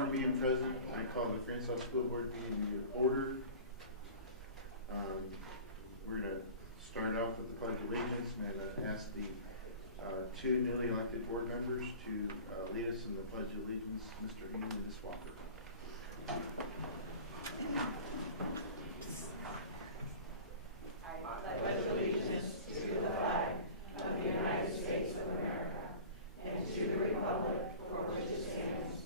quorum being present, I call the Francois School Board meeting to order. We're going to start off with the Pledge of Allegiance, and I'm going to ask the two newly elected board members to lead us in the Pledge of Allegiance, Mr. Howell and Ms. Walker. I pledge allegiance to the flag of the United States of America and to the republic for which it stands,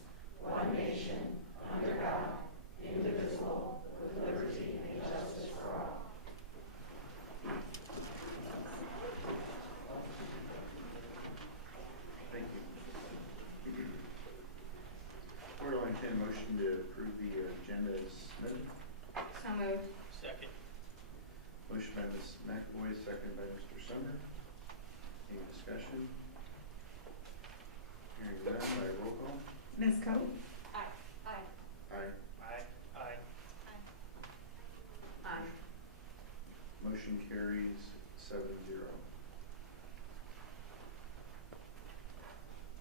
one nation, under God, indivisible, with liberty and justice for all. Thank you. Board will entertain a motion to approve the agenda as submitted. So moved. Second. Motion by Ms. McAvoy, second by Mr. Summer. Any discussion? Hearing none, by roll call. Ms. Coe? Aye. Aye. Aye. Aye. Aye. Aye. Motion carries 7-0.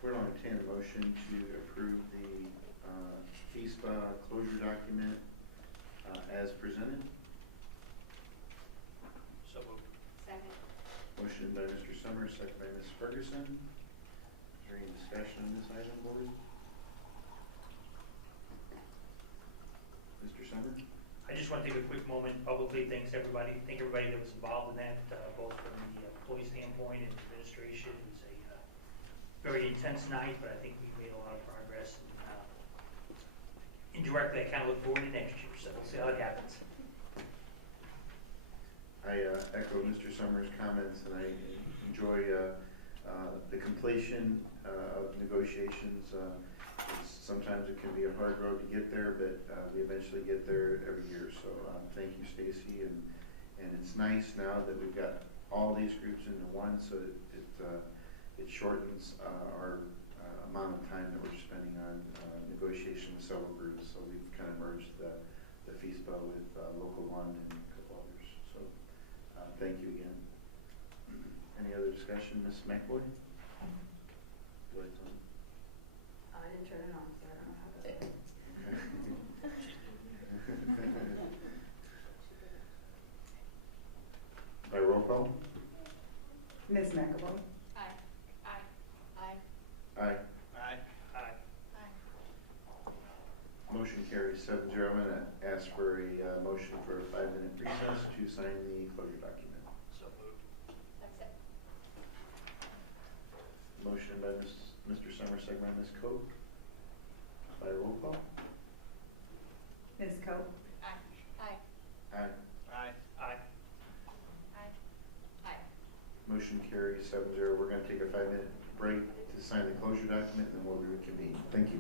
We're going to entertain a motion to approve the FISPA closure document as presented. So moved. Second. Motion by Mr. Summers, second by Ms. Ferguson. Is there any discussion on this item, board? Mr. Summers? I just want to take a quick moment, publicly thank everybody that was involved in that, both from the employee standpoint and administration. It was a very intense night, but I think we made a lot of progress. And indirectly, I kind of look forward to next year, so we'll see how it happens. I echo Mr. Summers' comments, and I enjoy the completion of negotiations. Sometimes it can be a hard road to get there, but we eventually get there every year. So thank you, Stacy, and it's nice now that we've got all these groups into one, so it shortens our amount of time that we're spending on negotiation with several groups. So we've kind of merged the FISPA with Local 1 and a couple others. So thank you again. Any other discussion, Ms. McBoy? I didn't turn it on, so I don't know how to. By roll call? Ms. McAvoy? Aye. Aye. Aye. Aye. Aye. Aye. Motion carries 7-0. I'm going to ask for a motion for a 5-minute recess to sign the closure document. So moved. Accept. Motion by Mr. Summers, second by Ms. Coe. By roll call? Ms. Coe? Aye. Aye. Aye. Aye. Aye. Aye. Aye. Motion carries 7-0. We're going to take a 5-minute break to sign the closure document, and then we'll reconvene. Thank you.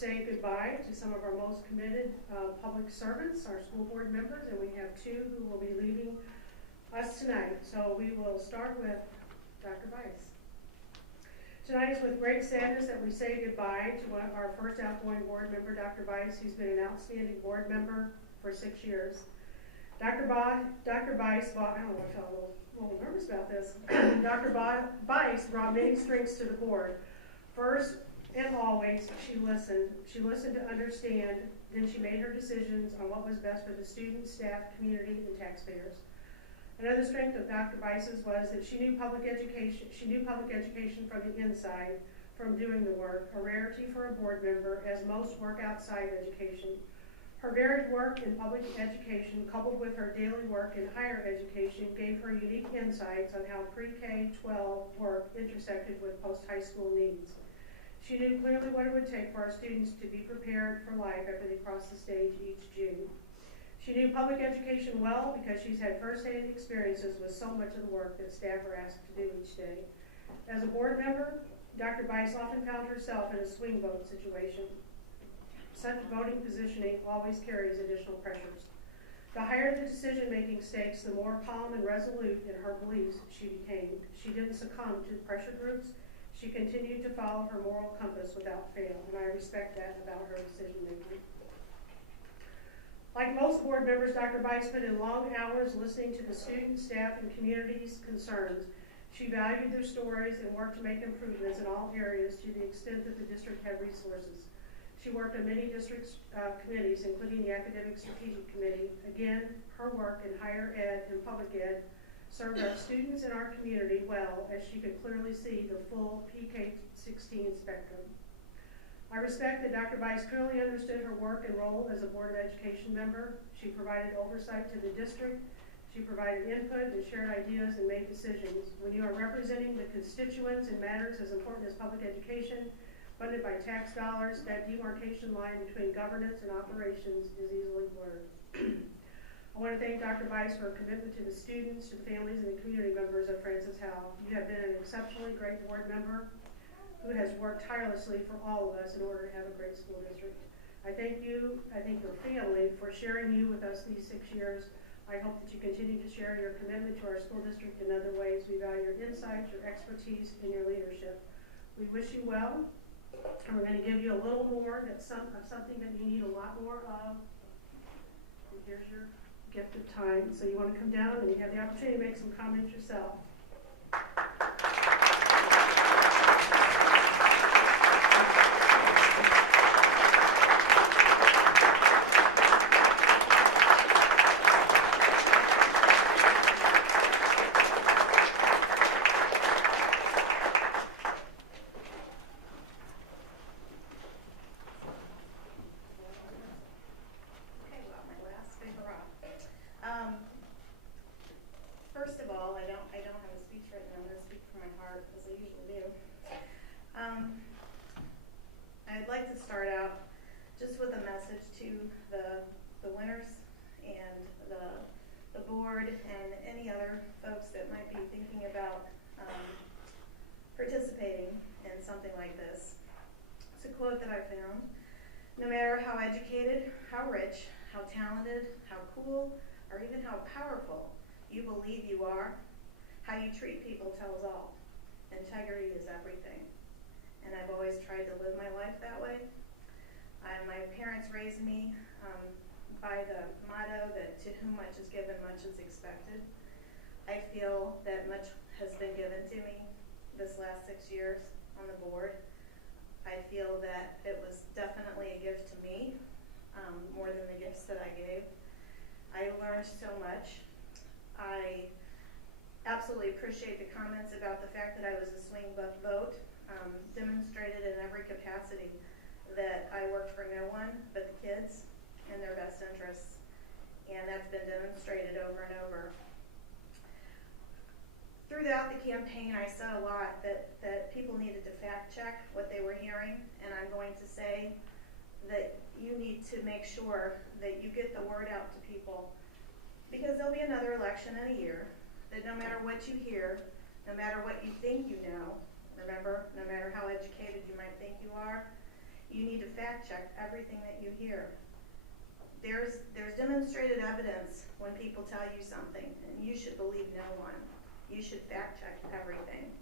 say goodbye to some of our most committed public servants, our school board members, and we have two who will be leaving us tonight. So we will start with Dr. Weiss. Tonight is with great sadness that we say goodbye to our first outgoing board member, Dr. Weiss, who's been an outstanding board member for 6 years. Dr. Weiss, I don't know, I felt a little nervous about this. Dr. Weiss brought many strengths to the board. First and always, she listened. She listened to understand, then she made her decisions on what was best for the students, staff, community, and taxpayers. Another strength of Dr. Weiss's was that she knew public education. She knew public education from the inside, from doing the work, a rarity for a board member, as most work outside education. Her varied work in public education, coupled with her daily work in higher education, gave her unique insights on how pre-K-12 work intersected with post-high school needs. She knew clearly what it would take for our students to be prepared for life after they cross the stage each June. She knew public education well because she's had first-hand experiences with so much of the work that staff are asked to do each day. As a board member, Dr. Weiss often found herself in a swing vote situation. Such voting positioning always carries additional pressures. The higher the decision-making stakes, the more calm and resolute in her beliefs she became. She didn't succumb to pressure groups. She continued to follow her moral compass without fail, and I respect that about her decision-making. Like most board members, Dr. Weiss spent in long hours listening to the students, staff, and community's concerns. She valued their stories and worked to make improvements in all areas to the extent that the district had resources. She worked on many district committees, including the Academic Strategic Committee. Again, her work in higher ed and public ed served our students and our community well, as she could clearly see the full PK-16 spectrum. I respect that Dr. Weiss clearly understood her work and role as a Board of Education member. She provided oversight to the district. She provided input and shared ideas and made decisions. When you are representing the constituents in matters as important as public education, funded by tax dollars, that demarcation line between governance and operations is easily blurred. I want to thank Dr. Weiss for her commitment to the students, to the families, and the community members of Francis Howell. You have been an exceptionally great board member who has worked tirelessly for all of us in order to have a great school district. I thank you, I thank your family for sharing you with us these 6 years. I hope that you continue to share your commitment to our school district in other ways. We value your insights, your expertise, and your leadership. We wish you well, and we're going to give you a little more of something that you need a lot more of. And here's your gift of time. So you want to come down and you have the opportunity to make some comments yourself. First of all, I don't have a speech written. I'm going to speak from my heart, as I usually do. I'd like to start out just with a message to the winners and the board and any other folks that might be thinking about participating in something like this. It's a quote that I found. No matter how educated, how rich, how talented, how cool, or even how powerful you believe you are, how you treat people tells all. Integrity is everything. And I've always tried to live my life that way. My parents raised me by the motto that to whom much is given, much is expected. I feel that much has been given to me this last 6 years on the board. I feel that it was definitely a gift to me, more than the gifts that I gave. I learned so much. I absolutely appreciate the comments about the fact that I was a swing vote, demonstrated in every capacity that I worked for no one but the kids and their best interests, and that's been demonstrated over and over. Throughout the campaign, I said a lot that people needed to fact check what they were hearing, and I'm going to say that you need to make sure that you get the word out to people, because there'll be another election in a year, that no matter what you hear, no matter what you think you know, remember, no matter how educated you might think you are, you need to fact check everything that you hear. There's demonstrated evidence when people tell you something, and you should believe no one. You should fact check everything.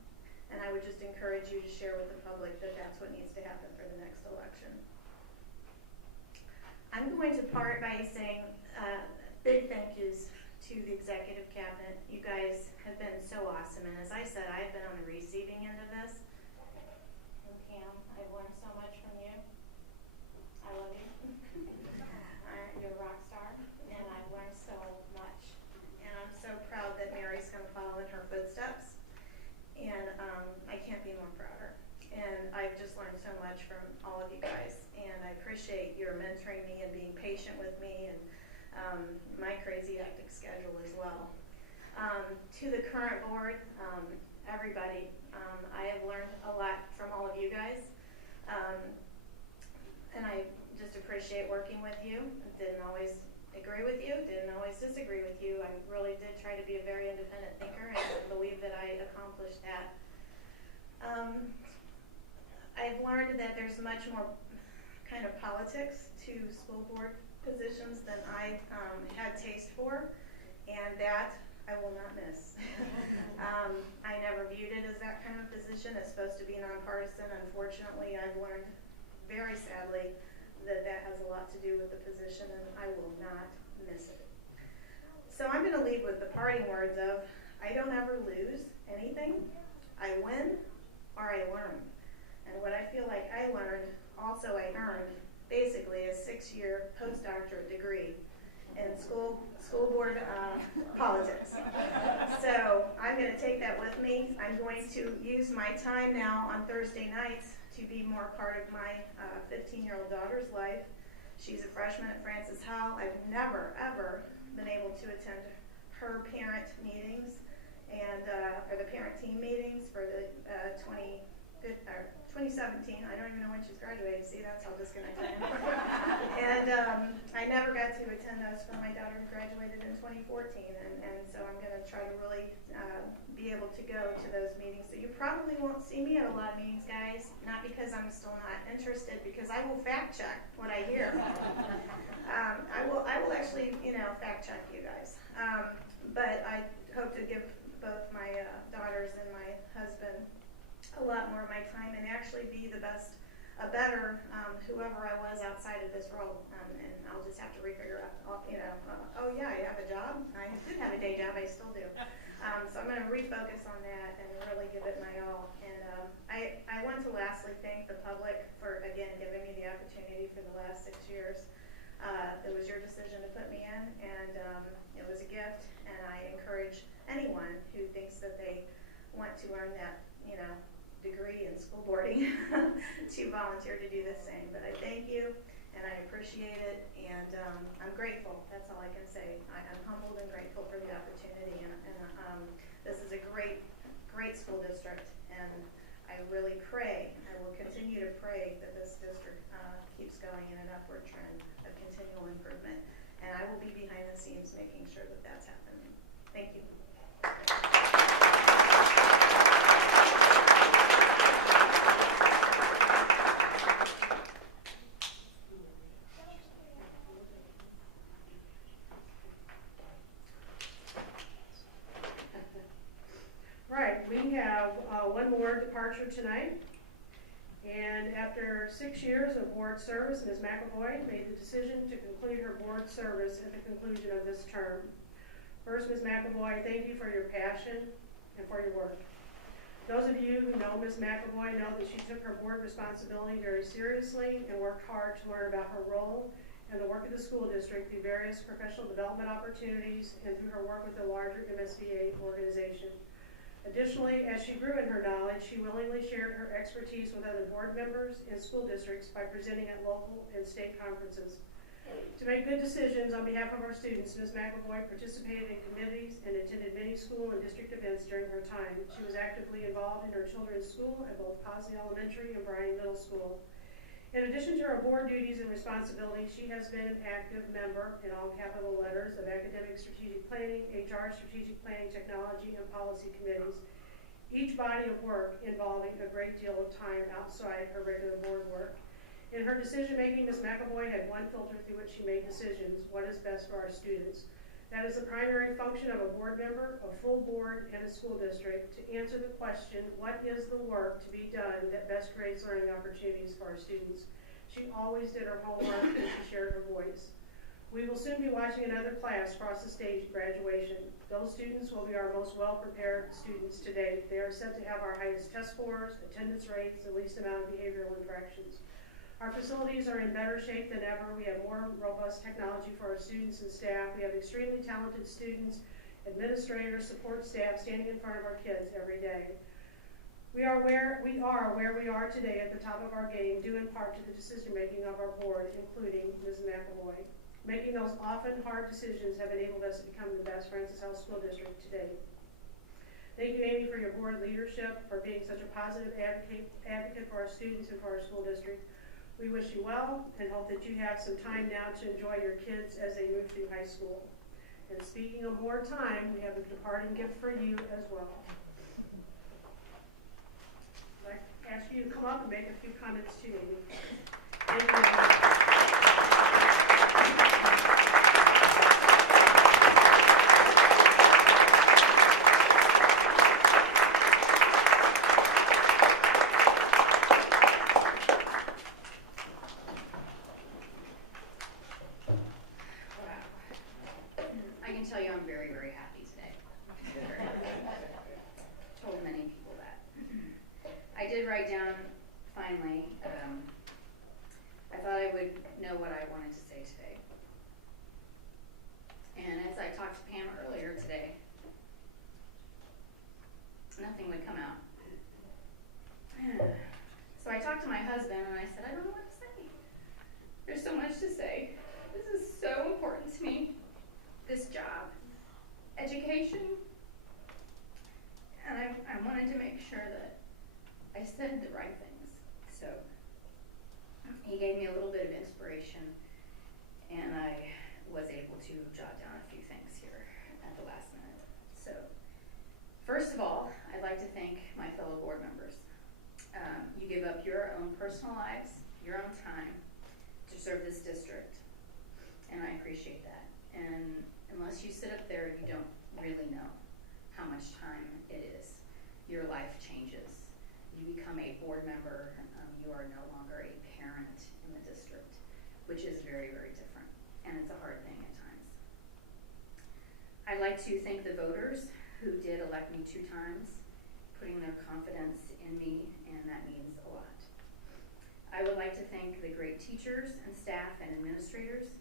And I would just encourage you to share with the public that that's what needs to happen for the next election. I'm going to part by saying big thank yous to the executive cabinet. You guys have been so awesome, and as I said, I've been on the receiving end of this. And Pam, I've learned so much from you. I love you. You're a rock star, and I've learned so much. And I'm so proud that Mary's going to follow in her footsteps, and I can't be more prouder. And I've just learned so much from all of you guys, and I appreciate your mentoring me and being patient with me and my crazy hectic schedule as well. To the current board, everybody, I have learned a lot from all of you guys, and I just appreciate working with you. Didn't always agree with you, didn't always disagree with you. I really did try to be a very independent thinker, and I believe that I accomplished that. I've learned that there's much more kind of politics to school board positions than I had taste for, and that I will not miss. I never viewed it as that kind of position. It's supposed to be nonpartisan. Unfortunately, I've learned very sadly that that has a lot to do with the position, and I will not miss it. So I'm going to leave with the parting words of, I don't ever lose anything. I win or I learn. And what I feel like I learned, also I earned, basically a 6-year postdoctorate degree in school board politics. So I'm going to take that with me. I'm going to use my time now on Thursday nights to be more part of my 15-year-old daughter's life. She's a freshman at Howell. I've never, ever been able to attend her parent meetings and or the parent team meetings for the 2017. I don't even know when she's graduating. See, that's how disconnected I am. And I never got to attend those for my daughter who graduated in 2014. And so I'm going to try to really be able to go to those meetings. So you probably won't see me at a lot of meetings, guys. Not because I'm still not interested, because I will fact check what I hear. I will actually, fact check you guys. But I hope to give both my daughters and my husband a lot more of my time and actually be a better whoever I was outside of this role. And I'll just have to refigure out, oh yeah, I have a job. I did have a day job, I still do. So I'm going to refocus on that and really give it my all. And I want to lastly thank the public for, again, giving me the opportunity for the last 6 years. It was your decision to put me in, and it was a gift, and I encourage anyone who thinks that they want to earn that, degree in school boarding to volunteer to do the same. But I thank you, and I appreciate it, and I'm grateful. That's all I can say. I'm humbled and grateful for the opportunity, and this is a great, great school district, and I really pray, I will continue to pray that this district keeps going in an upward trend of continual improvement, and I will be behind the scenes making sure that that's happening. Thank you. We have one more departure tonight, and after 6 years of board service, Ms. McAvoy made the decision to conclude her board service at the conclusion of this term. First, Ms. McAvoy, thank you for your passion and for your work. Those of you who know Ms. McAvoy know that she took her board responsibility very seriously and worked hard to learn about her role and the work of the school district through various professional development opportunities and through her work with the larger MSBA organization. Additionally, as she grew in her knowledge, she willingly shared her expertise with other board members and school districts by presenting at local and state conferences. To make good decisions on behalf of our students, Ms. McAvoy participated in committees and attended many school and district events during her time. She was actively involved in her children's school at both Posley Elementary and Bryan Middle School. In addition to her board duties and responsibilities, she has been an active member, in all capital letters, of academic strategic planning, HR strategic planning, technology, and policy committees, each body of work involving a great deal of time outside her regular board work. In her decision-making, Ms. McAvoy had one filter through which she made decisions: what is best for our students. That is the primary function of a board member, a full board, and a school district, to answer the question, what is the work to be done that best creates learning opportunities for our students? She always did her homework and she shared her voice. We will soon be watching another class cross the stage at graduation. Those students will be our most well-prepared students to date. They are set to have our highest test scores, attendance rates, and least amount of behavioral infractions. Our facilities are in better shape than ever. We have more robust technology for our students and staff. We have extremely talented students, administrators, support staff standing in front of our kids every day. We are where we are today at the top of our game, due in part to the decision-making of our board, including Ms. McAvoy. Making those often hard decisions have enabled us to become the best Francis Howell School District today. Thank you, Amy, for your board leadership, for being such a positive advocate for our students and for our school district. We wish you well and hope that you have some time now to enjoy your kids as they move through high school. And speaking of more time, we have a departing gift for you as well. I'd like to ask you to come up and make a few comments too, Amy. Thank you. I can tell you I'm very, very happy today. Told many people that. I did write down, finally, I thought I would know what I wanted to say today. And as I talked to Pam earlier today, nothing would come out. So I talked to my husband and I said, I don't know what to say. There's so much to say. This is so important to me. This job, education, and I wanted to make sure that I said the right things. So he gave me a little bit of inspiration, and I was able to jot down a few things here at the last minute. So first of all, I'd like to thank my fellow board members. You give up your own personal lives, your own time to serve this district, and I appreciate that. And unless you sit up there, you don't really know how much time it is. Your life changes. You become a board member. You are no longer a parent in the district, which is very, very different. And it's a hard thing at times. I'd like to thank the voters who did elect me 2 times, putting their confidence in me, and that means a lot. I would like to thank the great teachers and staff and administrators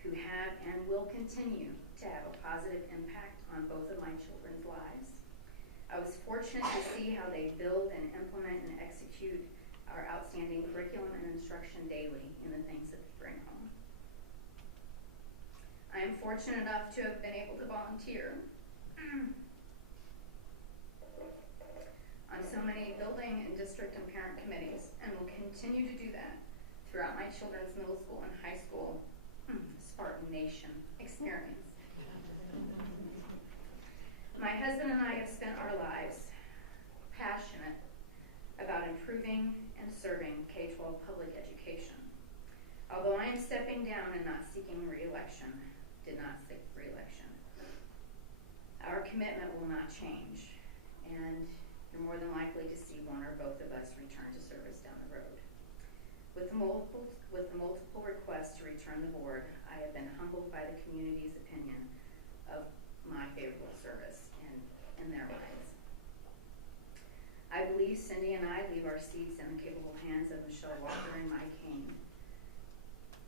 who have and will continue to have a positive impact on both of my children's lives. I was fortunate to see how they build and implement and execute our outstanding curriculum and instruction daily in the things that they bring home. I am fortunate enough to have been able to volunteer on so many building and district and parent committees, and will continue to do that throughout my children's middle school and high school Spartan Nation experience. My husband and I have spent our lives passionate about improving and serving K-12 public education. Although I am stepping down and not seeking re-election, our commitment will not change, and you're more than likely to see one or both of us return to service down the road. With the multiple requests to return the board, I have been humbled by the community's opinion of my favorable service in their minds. I believe Cindy and I leave our seats in the capable hands of Michelle Walker and Mike Kane.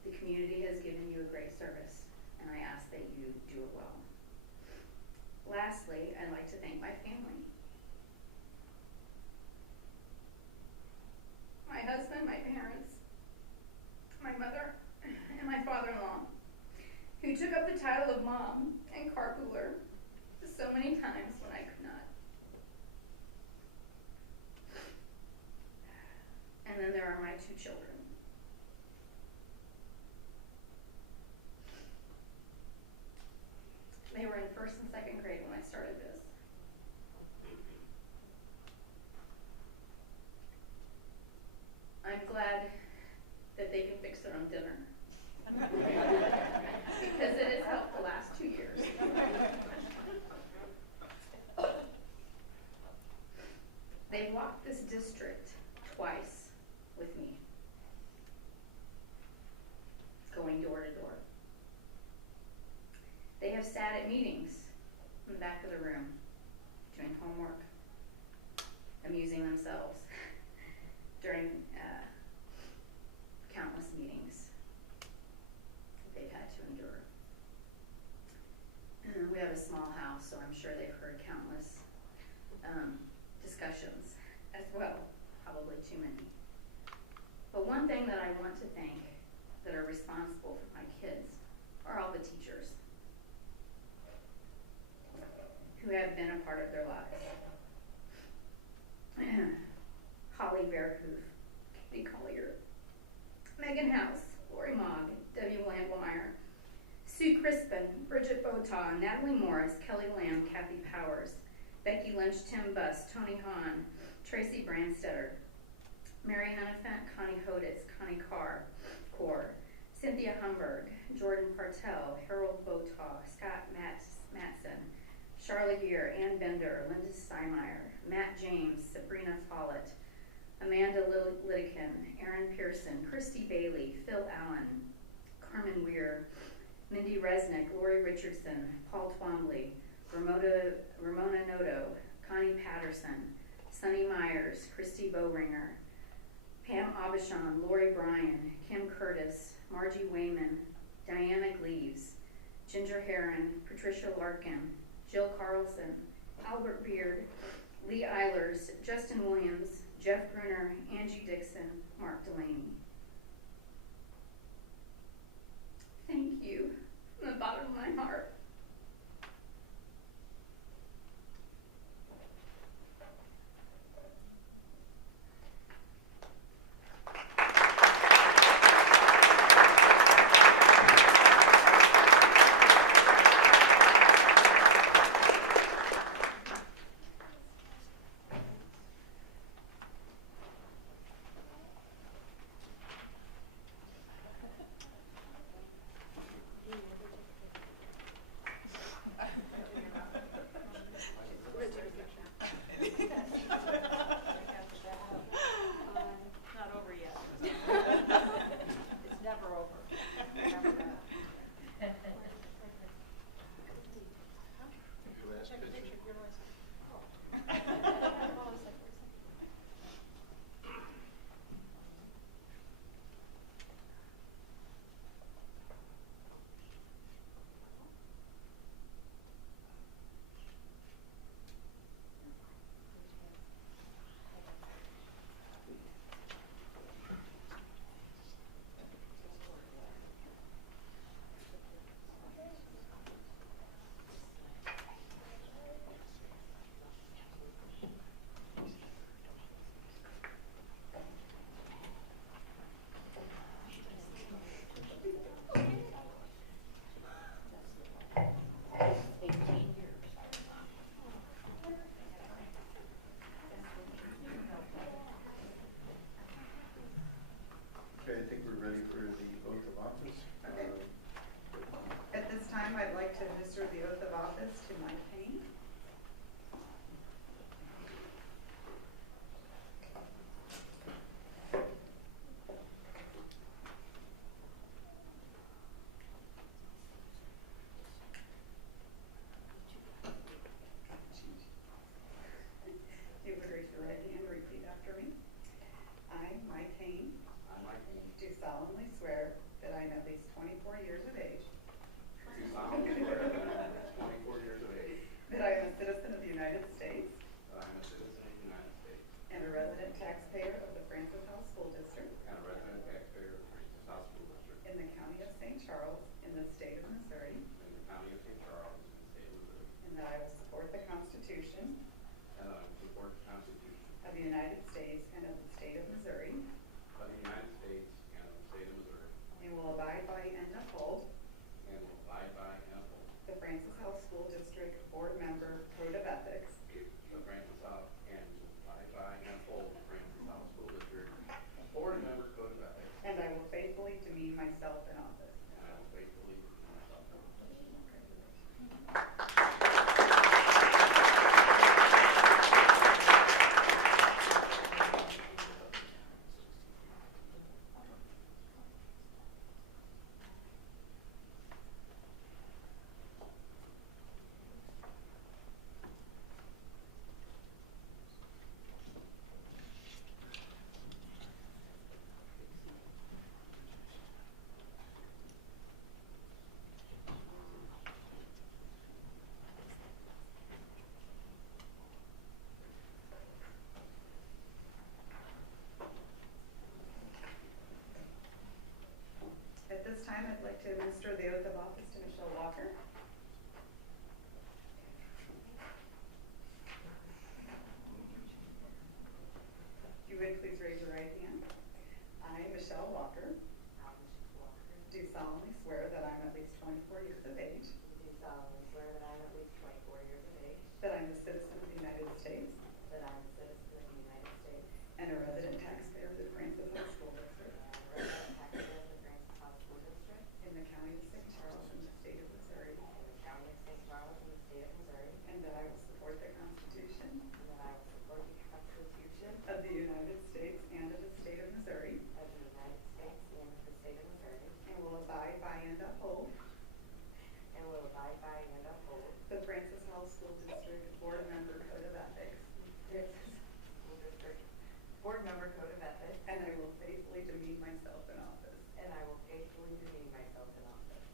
The community has given you a great service, and I ask that you do it well. Lastly, I'd like to thank my family. My husband, my parents, my mother, and my father-in-law, who took up the title of mom and carpooler so many times when I could not. And then there are my 2 children. They were in 1st and 2nd grade when I started this. I'm glad that them dinner. Because it has helped the last 2 years. They've walked this district twice with me, going door to door. They have sat at meetings in the back of the room, doing homework, amusing themselves during countless meetings that they've had to endure. We have a small house, so I'm sure they've heard countless discussions as well, probably too many. But one thing that I want to thank that are responsible for my kids are all the teachers who have been a part of their lives. Holly Bearhoof, Katie Collier, Megan House, Lori Mogg, Debbie Landmeyer, Sue Crispin, Bridget Botaw, Natalie Morris, Kelly Lamb, Kathy Powers, Becky Lynch, Tim Buss, Tony Hahn, Tracy Brandstetter, Mary Hannafant, Connie Hoditz, Connie Core, Cynthia Humberg, Jordan Partel, Harold Botaw, Scott Matson, Charlotte Gear, Ann Bender, Linda Steinmeier, Matt James, Sabrina Follett, Amanda Lidikin, Aaron Pearson, Christy Bailey, Phil Allen, Carmen Weir, Mindy Resnick, Lori Richardson, Paul Twombly, Ramona Noto, Connie Patterson, Sunny Myers, Christy Bowringer, Pam Abishon, Lori Bryan, Kim Curtis, Margie Wayman, Diana Gleaves, Ginger Heron, Patricia Larkin, Jill Carlson, Albert Beard, Lee Eilers, Justin Williams, Jeff Gruner, Angie Dixon, Mark Delaney. Thank you from the bottom of my heart. I'd like to administer the oath of office to Mike Payne. You would raise your right hand and repeat after me. I, Mike Payne, do solemnly swear that I am at least 24 years of age. That I am a citizen of the United States. And a resident taxpayer of the Francis Howell School District. In the County of St. Charles, in the state of Missouri. And that I will support the Constitution. Of the United States and of the state of Missouri. And will abide by and uphold. The Francis Howell School District Board Member Code of Ethics. And I will faithfully faithfully demean myself in office. and I will faithfully demean myself in office. At this time, I'd like to administer the oath of office to Michelle Walker. If you would please raise your right hand. I, Michelle Walker, do solemnly swear that I am at least 24 years of age, Do solemnly swear that I am at least 24 years of age, that I am a citizen of the United States, that I am a citizen of the United States, and a resident taxpayer of the Francis Howell School District and a resident taxpayer of the Francis Howell School District in the county of St. Charles in the state of Missouri, in the county of St. Charles in the state of Missouri, and that I will support the Constitution and that I will support the Constitution of the United States and of the state of Missouri, of the United States and of the state of Missouri, and will abide by and uphold and will abide by and uphold the Francis Howell School District Board Member Code of Ethics, Francis School District Board Member Code of Ethics, and I will faithfully demean myself in office. and I will faithfully demean myself in office.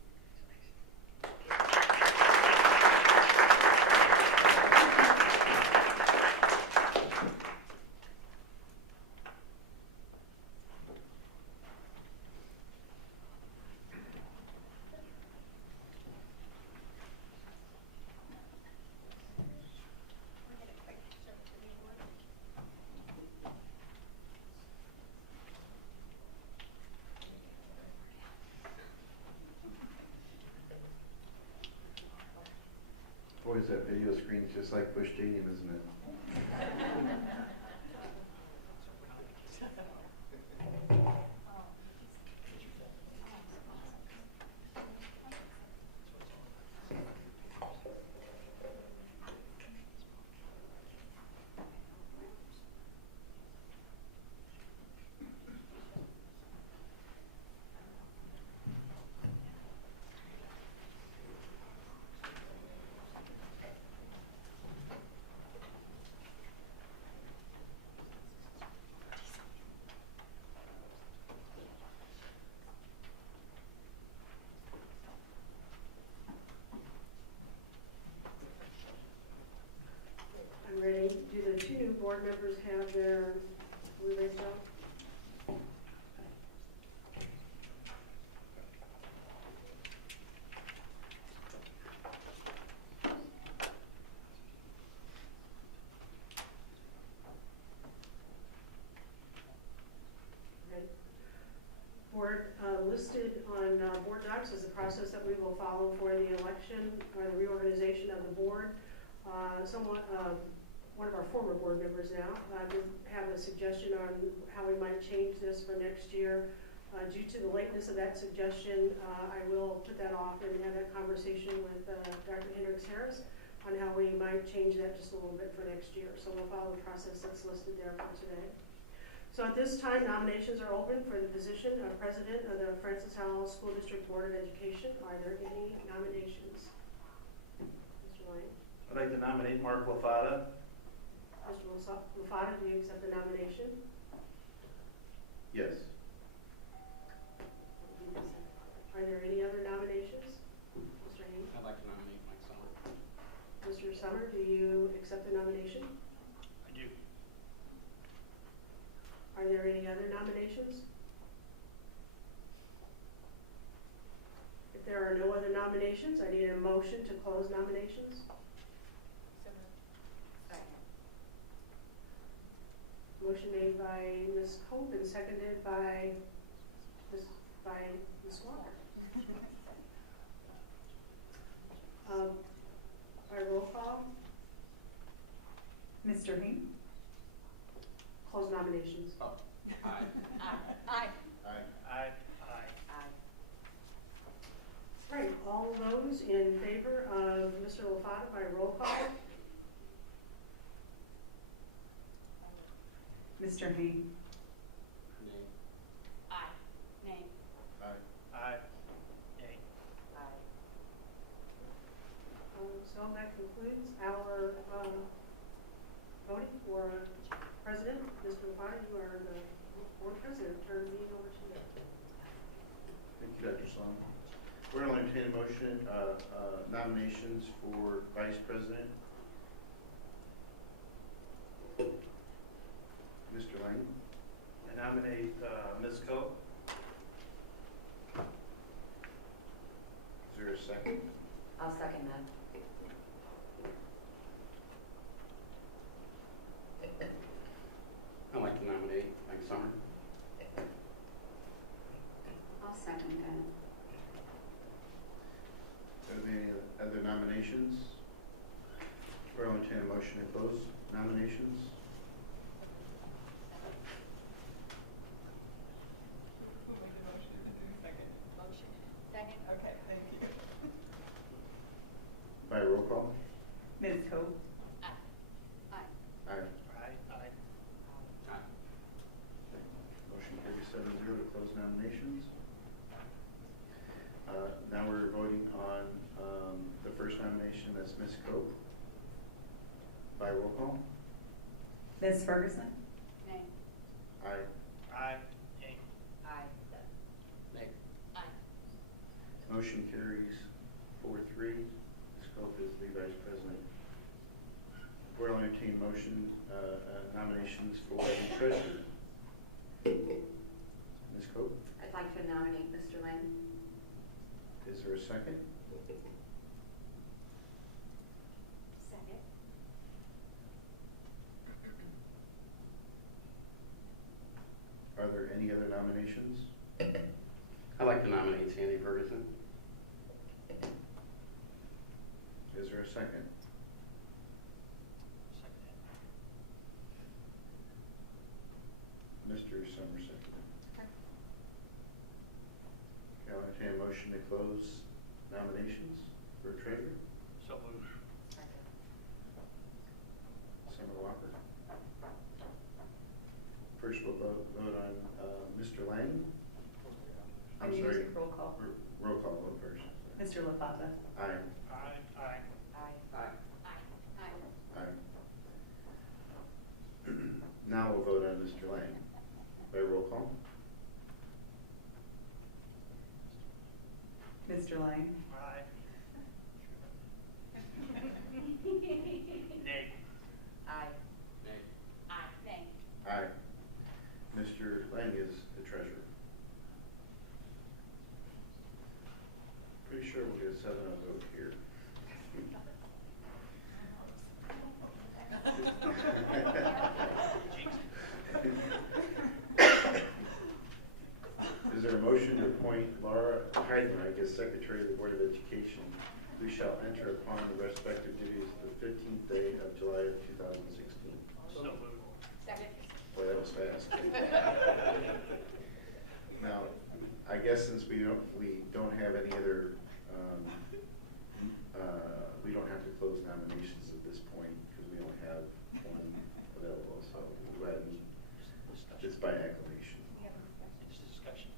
Boy, is that video screen just like Bush Stadium, isn't it? I'm ready. Do the two new board members have their relays up? Okay. Board, listed on board docs is the process that we will follow for the election or the reorganization of the board. One of our former board members now did have a suggestion on how we might change this for next year. Due to the lateness of that suggestion, I will put that off and have that conversation with Dr. Hendricks Harris on how we might change that just a little bit for next year. So we'll follow the process that's listed there for today. So at this time, nominations are open for the position of President of the Francis Howell School District Board of Education. Are there any nominations? Mr. Lane? I'd like to nominate Mark Lafada. Mr. Lafada, do you accept the nomination? Yes. Are there any other nominations? Mr. Haynes? I'd like to nominate Mike Summer. Mr. Summer, do you accept the nomination? I do. Are there any other nominations? If there are no other nominations, I need a motion to close nominations. Motion made by Ms. Cope and seconded by Ms. Walker. By roll call, Mr. Haynes? close nominations. Oh, aye. Aye. Aye. Aye. LaFatta by roll call. Mr. Hain. Aye. Nay. Aye. Aye. Nay. Aye. So that concludes our voting for president. Mr. LaFatta, you are the board president. Turn the meeting over to you. Thank you, Dr. Sloan. We're going to entertain a motion, nominations for vice president. Mr. Lang, I nominate Ms. Coe. is there a second? I'll second that. I'd like to nominate Mike Summer. I'll second that. Are there any other nominations? We're going to entertain a motion to close nominations. Second. Okay, thank you. By roll call? Ms. Coe. Aye. Aye. Aye. Aye. Motion carries 7-0 to close nominations. Now we're voting on the first nomination, that's Ms. Cope. By roll call? Ms. Ferguson. Nay. Aye. Aye. Nay. Aye. Nay. Aye. Motion carries 4-3. Ms. Cope is the vice president. We'll entertain motion, nominations for the treasurer. Ms. Cope, I'd like to nominate Mr. Lang. is there a second? Second. Are there any other nominations? I'd like to nominate Sandy Ferguson. Is there a second? Second. Mr. Somerset. Okay, I'll entertain a motion to close nominations for treasurer. So moved. Summer Walker. First we'll vote on Mr. Lang. I'm And sorry. use roll call. Roll call vote first. Mr. LaFatta. Aye. Aye. Aye. Aye. Aye. Aye. Aye. Now we'll vote on Mr. Lang. By roll call. Mr. Lang. Aye. Nay. Aye. Nay. Aye. Nay. Aye. Mr. Lang is the treasurer. Pretty sure we'll get a 7-0 vote here. Is there a motion to appoint Laura Heidenreich as Secretary of the Board of Education, who shall enter upon the respective duties the 15th day of July of 2016? So moved. Second. Boy, that was fast. Now, I guess since we don't have any other, we don't have to close nominations at this point because we only have one available. So we'll go ahead and just by acclamation. It's discussion.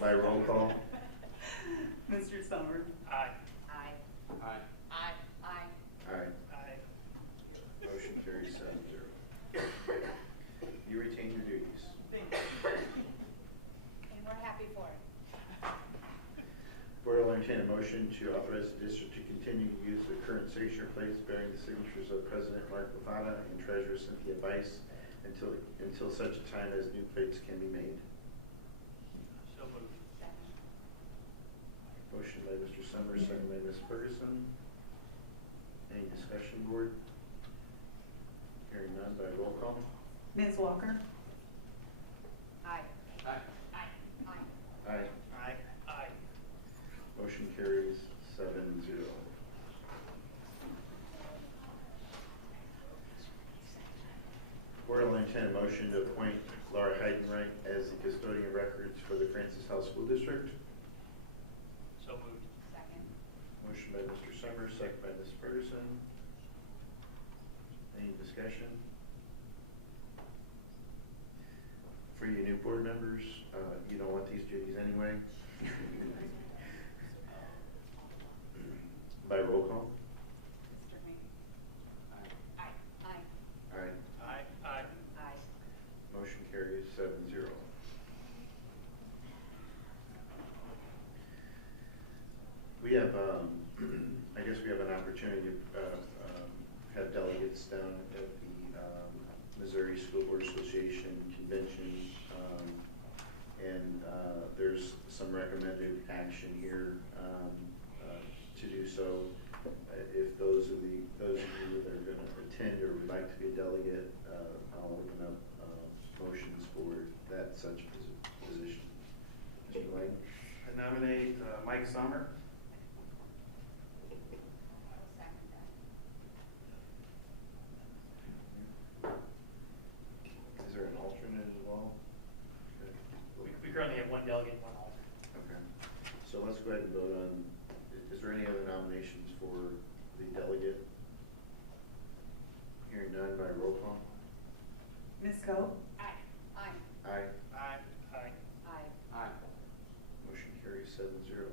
By roll call. Mr. Summer. Aye. Aye. Aye. Aye. Aye. Aye. Aye. Motion carries 7-0. You retain your duties. And we're happy for it. Board will entertain a motion to authorize the district to continue to use the current signature plates bearing the signatures of President Mark LaFatta and Treasurer Cynthia Bice until such a time as new plates can be made. So moved. Second. Motion by Mr. Summers, second by Ms. Ferguson. Any discussion, board? Hearing none, by roll call. Ms. Walker. Aye. Aye. Aye. Aye. Aye. Aye. Aye. Motion carries 7-0. Board will entertain a motion to appoint Laura Heidenreich as the custodian of records for the Francis House School District. So moved. Second. by Mr. Summers, second by Ms. Ferguson. Any discussion? For you new board members, you don't want these duties anyway. By roll call? Mr. Haney? Aye. Aye. Aye. Aye. Aye. Aye. Motion carries 7-0. We have, I guess we have an opportunity to have delegates down at the Missouri School Board Association convention. And there's some recommended action here to do so. If those of you that are going to attend or would like to be a delegate, I'll open up motions for that such position. Mr. Lang? I nominate Mike Summer. Is there an alternate as well? Okay. We currently have one delegate, one alternate. Okay. So let's go ahead and vote on, is there any other nominations for the delegate? Hearing none, by roll call? Ms. Coe? Aye. Aye. Aye. Aye. Aye. Aye. Aye. Motion carries 7-0.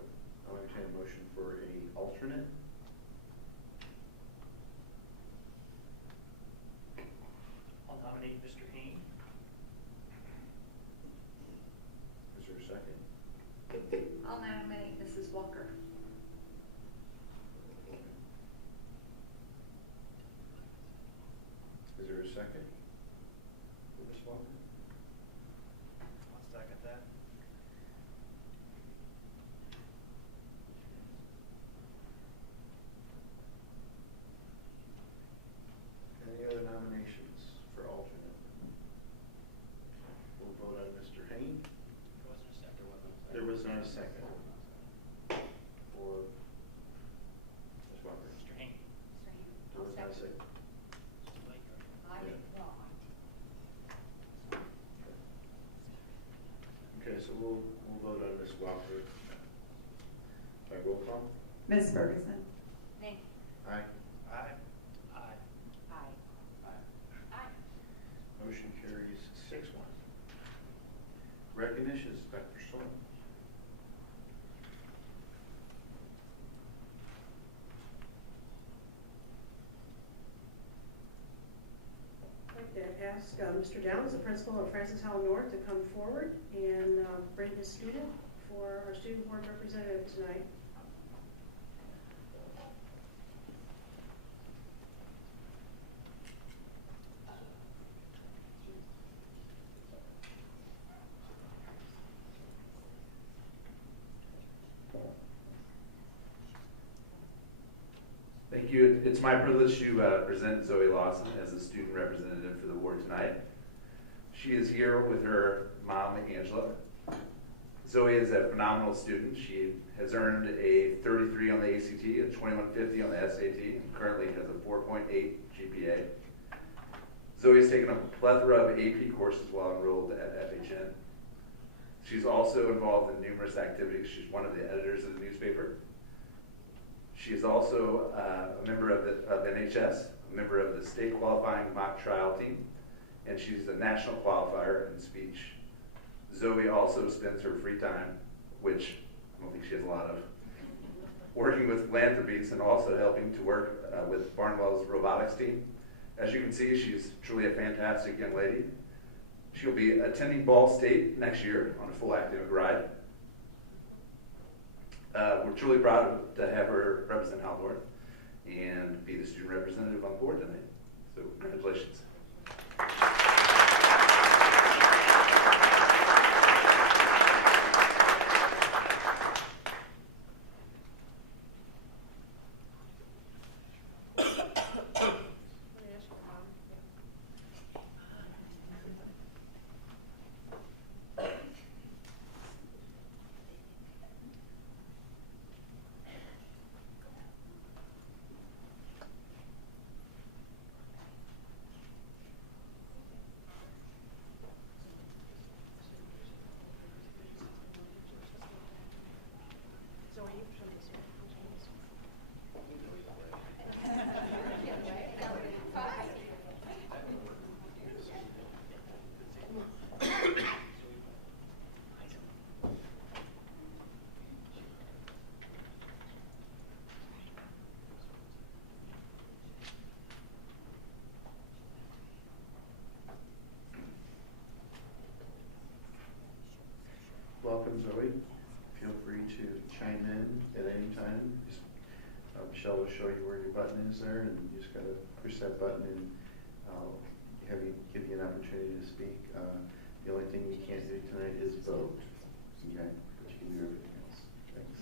I'll entertain a motion for a alternate. I'll nominate Mr. Haney. Is there a second? I'll nominate Mrs. Walker. Is there a second? For Ms. Walker? I'll second that. Any other nominations for alternate? We'll vote on Mr. Hain. There was not a second. For Ms. Walker. Mr. Haney. Mr. Haney. There was not a second. Aye. Yeah. Okay, so we'll vote on Ms. Walker by roll call. Ms. Ferguson? Nay. Aye. Aye. Aye. Aye. Aye. Motion carries 6-1. Recognitions, Dr. Sloan. I'd like to ask Mr. Downs, the principal of Francis Howell North, to come forward and bring his student for our student board representative tonight. Thank you. It's my privilege to present Zoe Lawson as a student representative for the board tonight. She is here with her mom, Angela. Zoe is a phenomenal student. She has earned a 33 on the ACT, a 2150 on the SAT, and currently has a 4.8 GPA. Zoe has taken a plethora of AP courses while enrolled at FHN. She's also involved in numerous activities. She's one of the editors of the newspaper. She is also a member of NHS, a member of the state qualifying mock trial team, and she's a national qualifier in speech. Zoe also spends her free time, which I don't think she has a lot of, working with philanthropies and also helping to work with Barnwell's robotics team. As you can see, she's truly a fantastic young lady. She'll be attending Ball State next year on a full academic ride. We're truly proud to have her represent Howell North and be the student representative on board tonight. So congratulations. any time. Just, Michelle will show you where your button is there, and you just gotta push that button, and give you an opportunity to speak. The only thing you can't do tonight is vote. Okay, but you can do everything else. Thanks.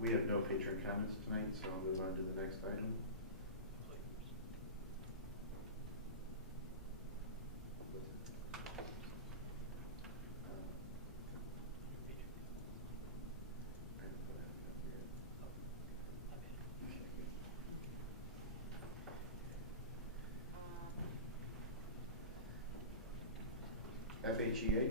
We have no patron comments tonight, so I'll move on to the next item. FHEA.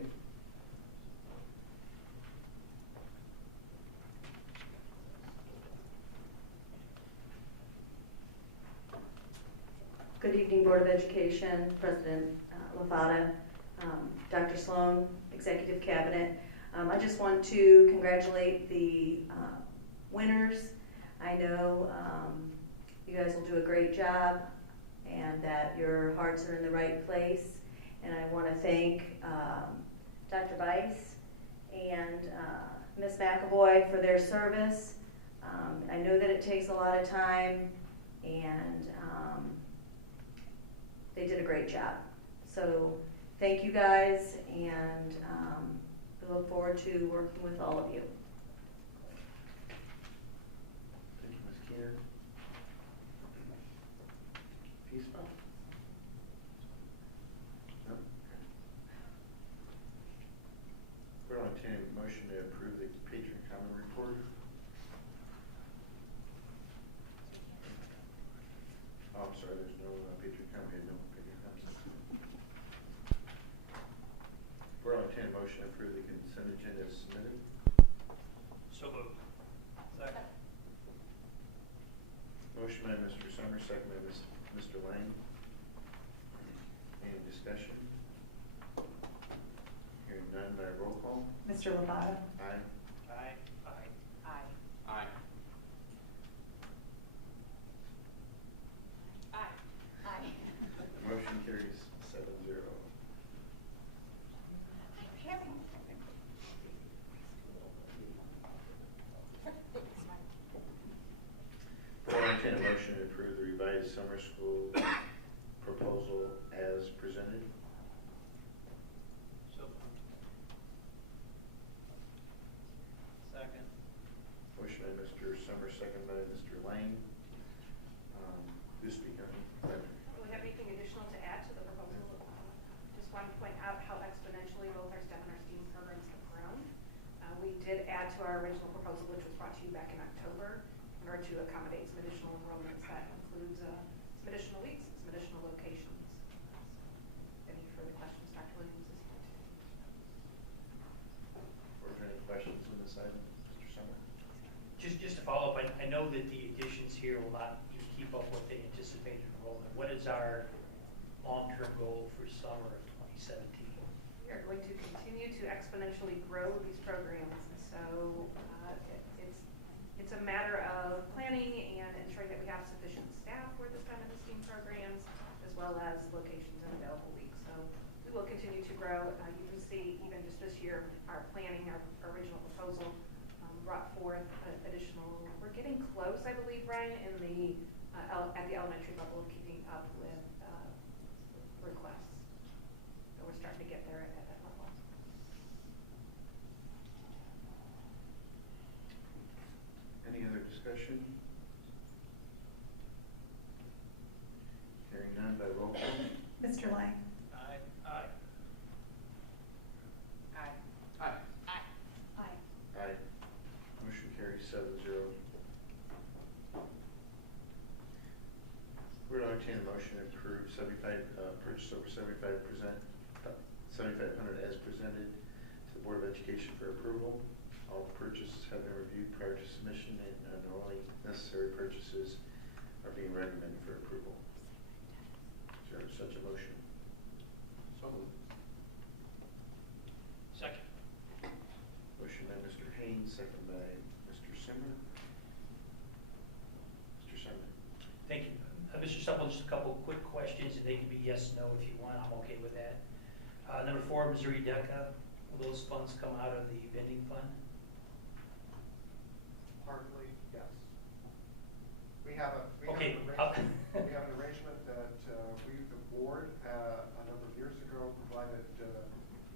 Good evening, Board of Education, President Lafada, Dr. Sloan, Executive Cabinet. I just want to congratulate the winners. I know you guys will do a great job and that your hearts are in the right place. And I want to thank Dr. Weiss and Ms. McAvoy for their service. I know that it takes a lot of time, and they did a great job. So thank you guys, and we look forward to working with all of you. Thank you, Ms. Keener. Peaceful? No? We're on a motion to approve the patron comment report. Oh, I'm sorry, there's no patron comment. We had no patron comments. We're on a motion to approve the consent agenda as submitted. So moved. Second. Motion by Mr. Summers, second by Mr. Lang. Any discussion? Hearing none, by roll call. Mr. Lafada? Aye. Aye. Aye. Aye. Aye. Aye. Aye. Motion carries 7-0. We'll entertain a motion to approve the revised summer school proposal as presented. So moved. Second. Motion by Mr. Summers, second by Mr. Lang. Who's speaking? Do we have anything additional to add to the proposal? Just want to point out how exponentially both our STEM and our STEAM programs have grown. We did add to our original proposal, which was brought to you back in October, in order to accommodate some additional enrollments. That includes some additional weeks, some additional locations. Any further questions? Dr. Williams is here too. Were there any questions on this item, Mr. Summers? Just to follow up, I know that the additions here will not keep up with the anticipated enrollment. What is our long-term goal for summer of 2017? We are going to continue to exponentially grow these programs. And so it's a matter of planning and ensuring that we have sufficient staff for this time of the STEAM programs, as well as locations and available weeks. So we will continue to grow. You can see even just this year, our planning, our original proposal brought forth additional, we're getting close, I believe, Brian, in the at the elementary level of keeping up with requests. So we're starting to get there at that level. Any other discussion? Hearing none, by roll call. Mr. Lang? Aye. Aye. Aye. Aye. Aye. Aye. Aye. Motion carries 7-0. We're going to entertain a motion to approve purchase over 7,500 as presented to the Board of Education for approval. All purchases have been reviewed prior to submission, and only necessary purchases are being recommended for approval. Is there such a motion? So moved. Second. Motion by Mr. Haynes, second by Mr. Simmer. Mr. Simmer. Thank you. Mr. Supple, just a couple quick questions, and they can be yes, no if you one, I'm okay with that. Number 4, Missouri DECA, will those funds come out of the vending fund? Partly, yes. We have Okay, we have an arrangement that we, the board, a number of years ago, provided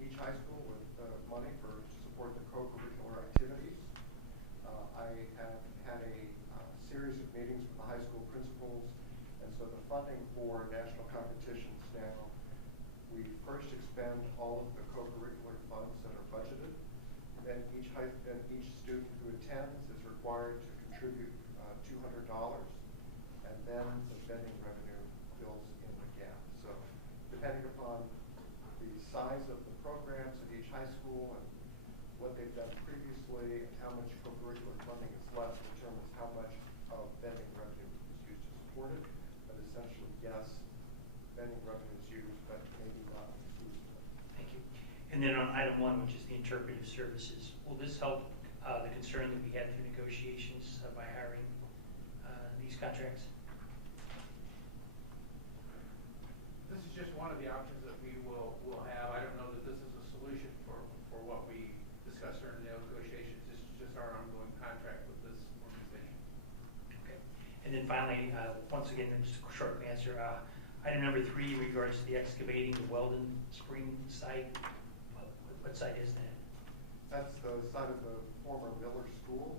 each high school with money to support the co-curricular activities. I have had a series of meetings with the high school principals, and so the funding for national competitions now, we first expend all of the co-curricular funds that are budgeted. Then each student who attends is required to contribute $200, and then the vending revenue fills in the gap. So depending upon the size of the programs at each high school and what they've done previously and how much co-curricular funding is left determines how much of vending revenue is used to support it. But essentially, yes, vending revenue is used, but maybe not exclusively. Thank you. And then on item 1, which is the interpretive services, will this help the concern that we had through negotiations by hiring these contracts? This is just one of the options that we will have. I don't know that this is a solution for what we discussed during the negotiations. This is just our ongoing contract with this organization. Okay. And then finally, once again, just a short answer. Item number 3, in regards to the excavating the Weldon Spring site, what site is that? That's the site of the former Miller School.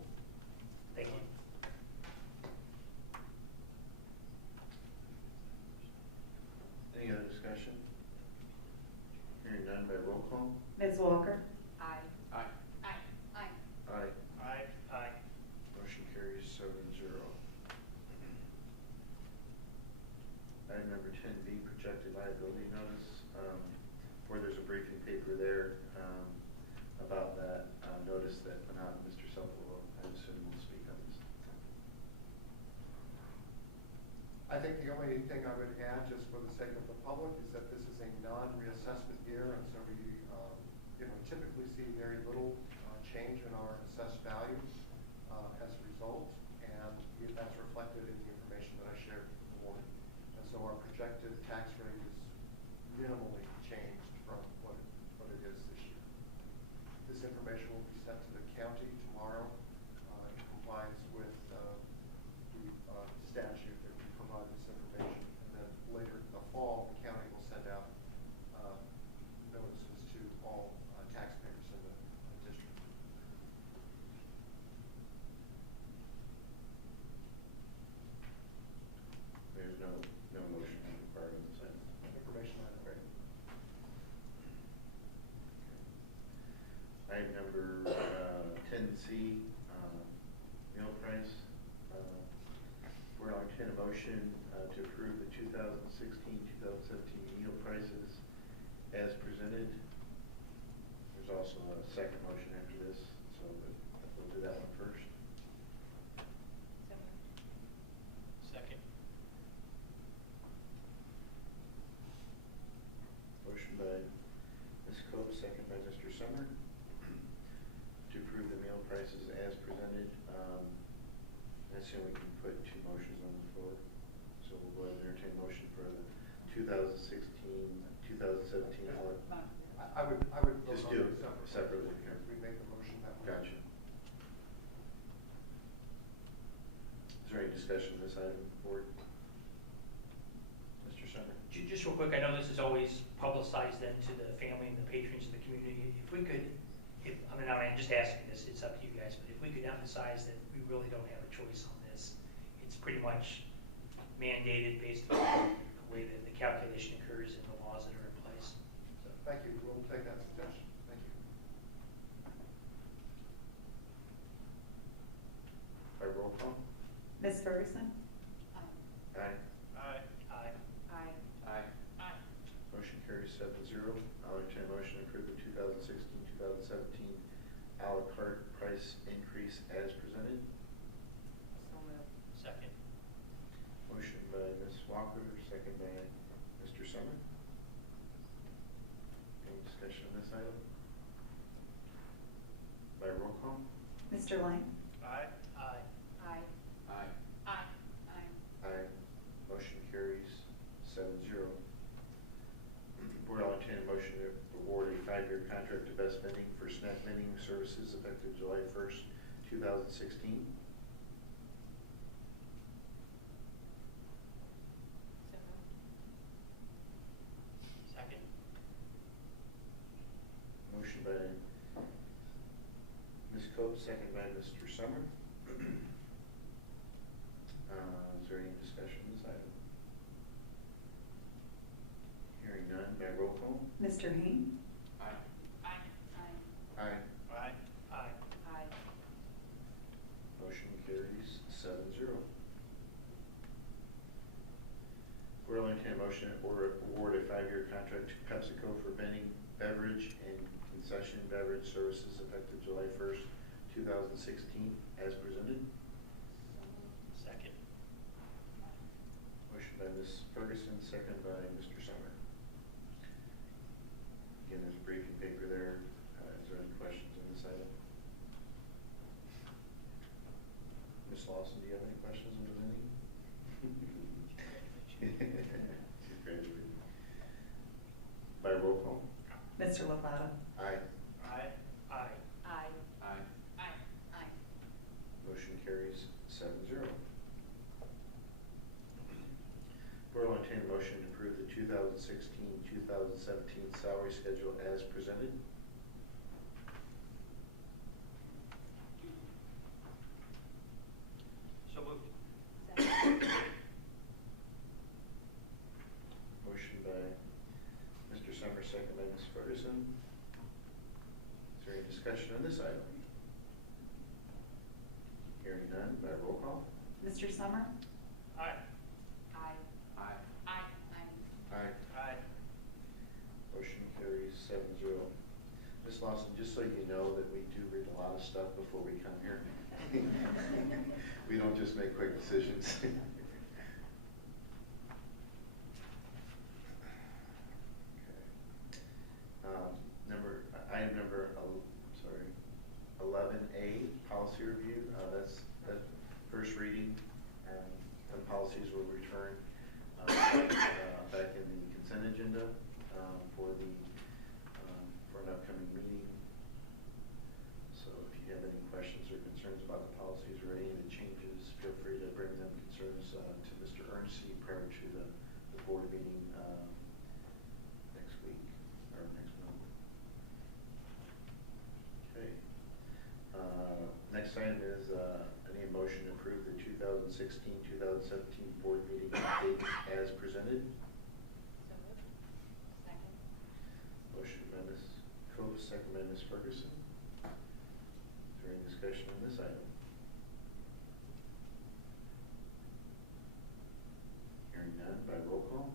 Thank you. Any other discussion? Hearing none by roll call? Ms. Walker? Aye. Aye. Aye. Aye. Aye. Aye. Aye. Motion carries 7-0. Item number 10B, projected liability notice. Where there's a briefing paper there about that. Notice that Mr. Selfie, I assume, will speak on this. I think the only thing I would add, just for the sake of the public, is that this is a non-reassessment year, and so we typically see very little change in our assessed values as a result, and that's reflected in the information that I shared with the board. And so our projected tax rate is minimally changed from what it is this year. This information will be sent to the county tomorrow in compliance with the statute that we provide this information. And then later in the fall, the county will send out notices to all taxpayers in the district. There's no motion required on this item. Information item. Right. Item number 10C, meal price. We're on a motion to approve the 2016-2017 meal prices as presented. There's also a second motion after this, so we'll do that one first. So moved. Second. Motion by Ms. Coe, second by Mr. Summer, to approve the meal prices as presented. I assume we can put 2 motions on the floor. So we'll go ahead and entertain a motion for the 2016-2017. I would vote Just on do it it separately here. because we made the motion that way. Gotcha. Is there any discussion on this item, board? Mr. Summer? Just real quick, I know this is always publicized then to the family and the patrons of the community. If we could, I'm just asking this, it's up to you guys, but if we could emphasize that we really don't have a choice on this. It's pretty much mandated based on the way that the calculation occurs and the laws that are in place. So, Thank you. We'll take that suggestion. Thank you. By roll call? Ms. Ferguson? Aye. Aye. Aye. aye. Aye. Aye. Aye. Motion carries 7-0. I'll entertain a motion to approve the 2016-2017 a la carte price increase as presented. So moved. Second. Motion by Ms. Walker, second by Mr. Summer. Any discussion on this item? By roll call? Mr. Lang? Aye. Aye. Aye. Aye. Aye. Aye. Aye. Motion carries 7-0. effective July 1st, 2016. So moved. Second. Motion by Ms. Cope, second by Mr. Summer. Is there any discussion on this item? Hearing none, by roll call. Mr. Hain? Aye. Aye. Aye. Aye. Aye. Aye. Motion carries 7-0. Board will entertain a motion or award a 5-year contract to PepsiCo for vending, beverage, and concession beverage services effective July 1st, 2016, as presented. Second. Motion by Ms. Ferguson, second by Mr. Summer. Again, there's a briefing paper there. Is there any questions on this item? Ms. Lawson, do you have any questions on the vending? She's graduating. By roll call. Mr. LaFatta? Aye. Aye. Aye. Aye. Aye. Aye. Aye. Motion carries 7-0. Board will entertain a motion to approve the 2016-2017 salary schedule as presented. So moved. Second. Motion by Mr. Summer, second by Ms. Ferguson. Is there any discussion on this item? Hearing none, by roll call. Mr. Summer? Aye. Aye. Aye. Aye. Aye. Aye. Aye. Motion carries 7-0. Ms. Lawson, just so you know that we do read a lot of stuff before we come here. We don't just make quick decisions. Item number 11A, policy review. That's first reading, and the policies will return back in the consent agenda for an upcoming meeting. So if you have any questions or concerns about the policies or any of the changes, feel free to bring them concerns to Mr. Ernst prior to the board meeting next week or next month. Okay. Next item is I need a motion to approve the 2016-2017 board meeting update as presented. So moved. Second. Motion by Ms. Cope, second by Ms. Ferguson. Is there any discussion on this item? Hearing none, by roll call.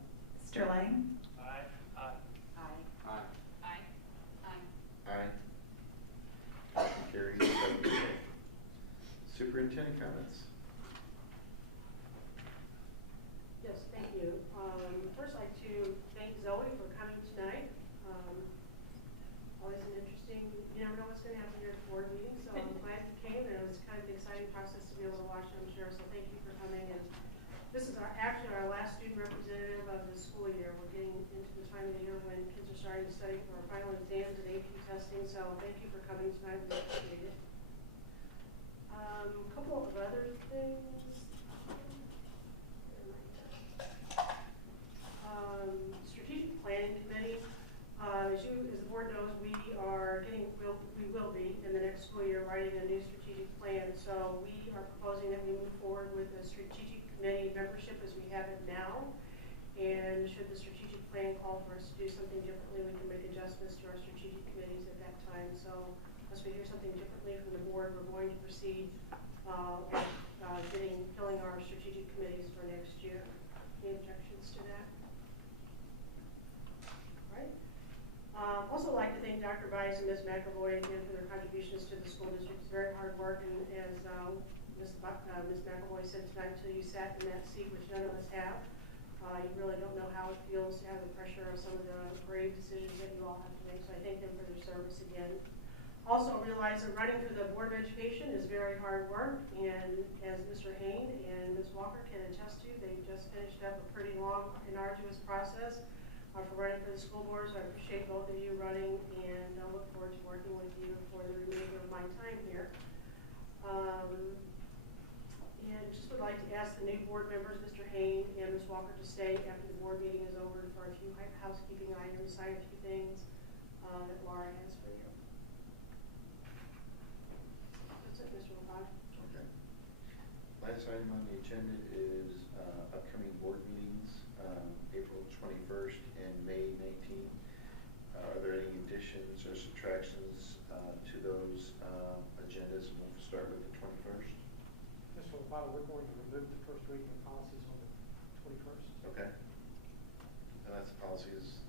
Mr. Lang? Aye. Aye. Aye. Aye. Aye. Aye. Aye. Motion carries 7-0. Superintendent comments. Yes, thank you. First, I'd like to thank Zoe for coming tonight. Always an interesting, you never know what's going to happen here at the board meeting, so I'm glad you came, and it was kind of an exciting process to be able to watch, I'm sure, so thank you for coming. And this is actually our last student representative of the school year. We're getting into the time of the year when kids are starting to study for final exams and AP testing, so thank you for coming tonight. We appreciate it. A couple of other things. Strategic Planning Committee. As the board knows, we will be in the next school year writing a new strategic plan. So we are proposing that we move forward with a strategic committee membership as we have it now. And should the strategic plan call for us to do something differently, we can make adjustments to our strategic committees at that time. So unless we hear something differently from the board, we're going to proceed filling our strategic committees for next year. Any objections to that? All right. Also like to thank Dr. Bice and Ms. McAvoy again for their contributions to the school district. It's very hard work, and as Ms. McAvoy said tonight, until you sat in that seat, which none of us have, you really don't know how it feels to have the pressure of some of the brave decisions that you all have to make. So I thank them for their service again. Also realize that running through the Board of Education is very hard work, and as Mr. Hain and Ms. Walker can attest to, they've just finished up a pretty long and arduous process for running for the school board, so I appreciate both of you running, and I look forward forward to working with you for the remainder of my time here. And just would like to ask the new board members, Mr. Hain and Ms. Walker, to stay after the board meeting is over for a few housekeeping items, sign a few things that Laura has for you. That's it, Mr. LaFond. Okay. Last item on the agenda is upcoming board meetings, April 21st and May 19th. Are there any additions or subtractions to those agendas? We'll start with the 21st. Mr. LaFond, we're going to remove the first reading of policies on the 21st. Okay. And that's the policies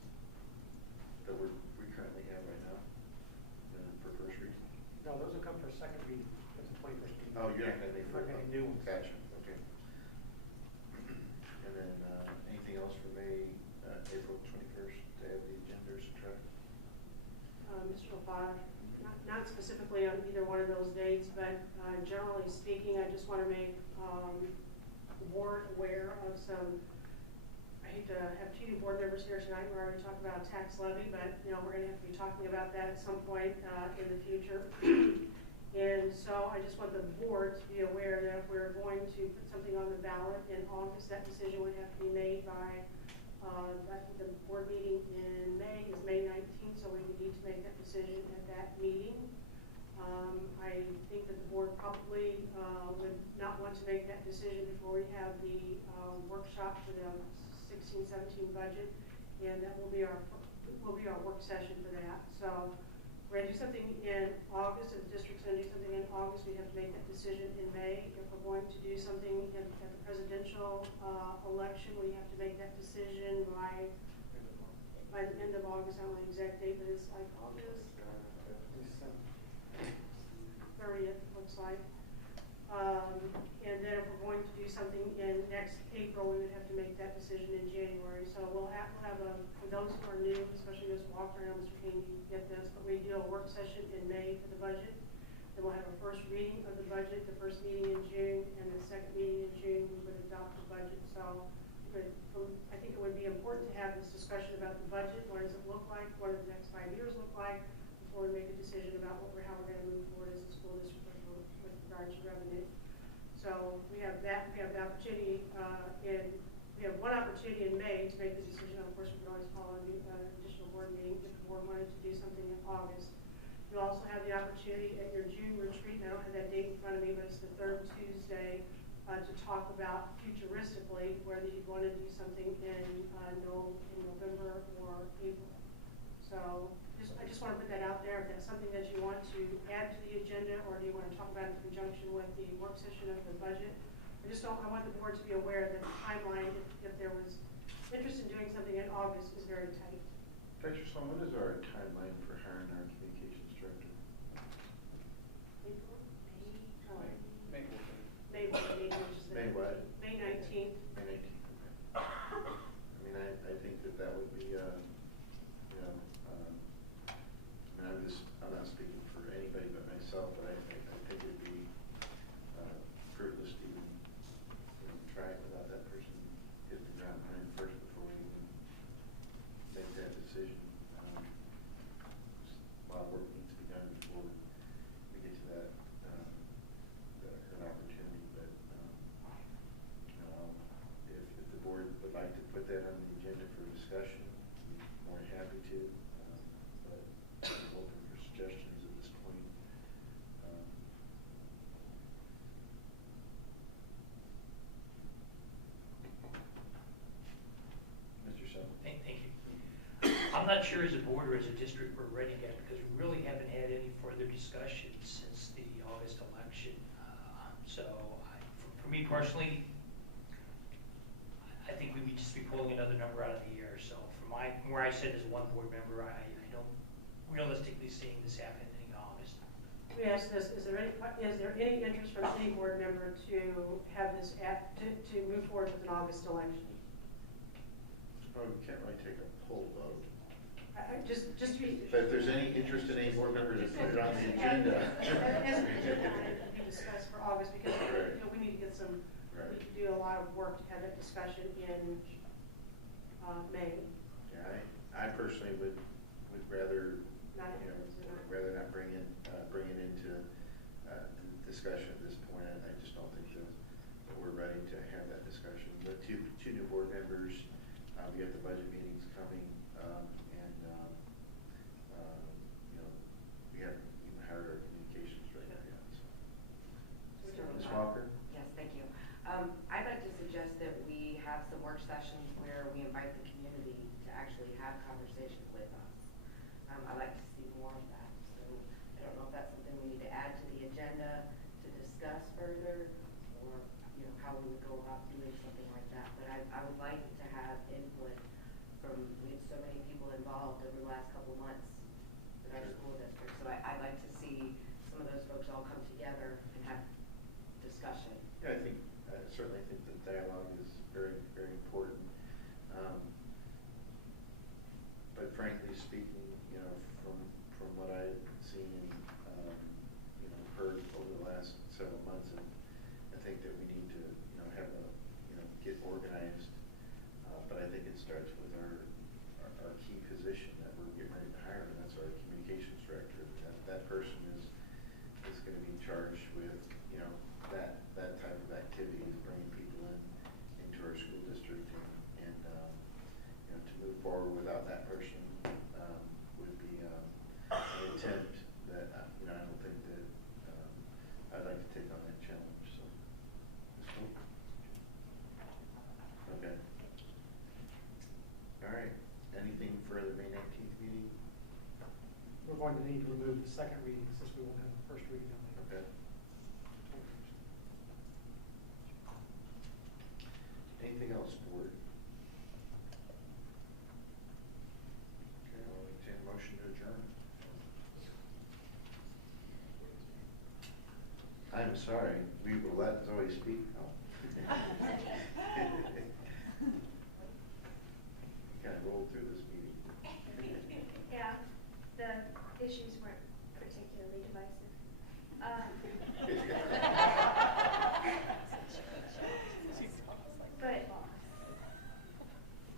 that we currently have right now for first reading. No, those will come for second reading as the 21st meeting. Oh, you're not going to make We're going to new ones. Gotcha. Okay. And then anything else for May, April 21st to add the agenda or subtract? Mr. LaFond, not specifically on either one of those dates, but generally speaking, I just want to make the board aware of some. I hate to have two new board members here tonight. We're already talking about tax levy, but we're going to have to be talking about that at some point in the future. And so I just want the board to be aware that if we're going to put something on the ballot in August, that decision would have to be made by, I think the board meeting in May is May 19th, so we would need to make that decision at that meeting. I think that the board probably would not want to make that decision before we have the workshop for the 16-17 budget, and that will be our work session for that. So we're going to do something in August. If the district's going to do something in August, we have to make that decision in May. If we're going to do something at the presidential election, we have to make that decision by the end of August. I don't know the exact date, but it's like August 30th, looks like. And then if we're going to do something in next April, we would have to make that decision in January. So we'll have for those who are new, especially Ms. Walker and Mr. King, you get this, but we do a work session in May for the budget. Then we'll have a first reading of the budget, the first meeting in June, and the second meeting in June, we would adopt the budget. So I think it would be important to have this discussion about the budget. What does it look like? What do the next 5 years look like? Before we make a decision about how we're going to move forward as a school district with regard to revenue. So we have that. We have the opportunity we have one opportunity in May to make the decision. Of course, we can always call an additional board meeting if the board wanted to do something in August. You also have the opportunity at your June retreat, and I don't have that date in front of me, but it's the third Tuesday, to talk about futuristically whether you want to do something in November or April. So I just want to put that out there. If that's something that you want to add to the agenda, or do you want to talk about it in conjunction with the work session of the budget? I want the board to be aware that the timeline, if there was interest in doing something in August, is very tight. Dr. Sloan, what is our timeline for hiring our communications director? April? May. May 19th, which is the May what? May 19th. May 19th, okay. I mean, I think that would be, I'm not speaking for anybody but myself, but I think it would be fruitless to even try it without that person hitting the ground running first before we even make that decision. A lot of work needs to be done before we get to that, an opportunity, but if the board would like to put that on the agenda for discussion, I'm more than happy to, but I'm open for suggestions at this point. Mr. Summer. Thank you. I'm not sure as a board or as a district we're ready yet, because we really haven't had any further discussion since the August election. For me personally, I think we would just be pulling another number out of the air. So from where I sit as one board member, I don't realistically seeing this happening in August. Let me ask this: Is there any interest from any board member to have this to move forward with an August election? Well, we can't really take a poll vote. Just to be. But if there's any interest in any board member to put it on the agenda. As an agenda item to be discussed for August, because Right. we need to get some. Right. We can do a lot of work to have that discussion in May. Yeah, I personally would rather, Not you know, discussion at this point. I just don't think that we're ready to have that discussion. The two new board members, we have the budget meetings coming, and you know, we haven't even hired our communications director yet. So. Ms. Walker? Yes, thank you. I'd like to suggest that we have some work sessions where we invite the community to actually have conversations with us. I'd like to see more of that. So I don't know if that's something we need to add to the agenda to discuss further, or you know, how we would go about doing something like that. But I would like to have input from, we had so many people involved over the last couple of months in our school district. So I'd like to see some of those folks all come together and have discussion. Yeah, I certainly think that dialogue is very, very important. But frankly speaking, you know, from what I've seen and, you know, heard over the last several months, and I think that we need to, you know, have a, you know, get organized. But I think it starts with our key position that we're getting ready to hire, and that's our communications director. That person is going to be charged with, you know, that type of activities, bringing people into our school district, and you know, to move forward without that person would be an attempt that you know, I don't think that I'd like to take on that challenge. So, okay. All right. Anything for the May 19th meeting? We're going to need to remove the second reading since we won't have the first reading on the Okay. Anything else, board? Okay, I'll entertain a motion to adjourn. I'm sorry, we will let Zoe speak now. Kind of rolled through this meeting. Yeah, the issues weren't particularly divisive. But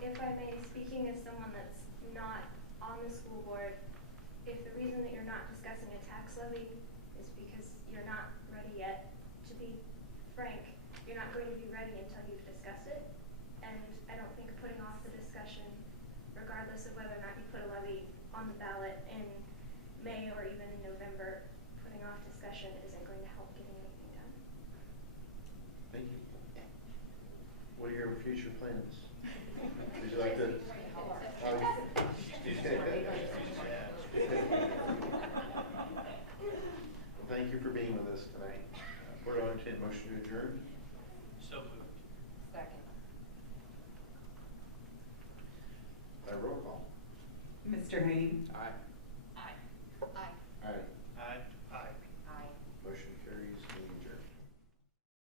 if I may, speaking as someone that's not on the school board, if the reason that you're not discussing a tax levy is because you're not ready yet, to be frank, you're not going to be ready until you've discussed it. And I don't think putting off the discussion, regardless of whether or not you put a levy on the ballot in May or even in November, putting off discussion isn't going to help getting anything done. Thank you. What are your future plans? Would you like to? Well, thank you for being with us tonight. Board, I'll entertain a motion to adjourn. So moved. Second. By roll call. Mr. Haynes? Aye.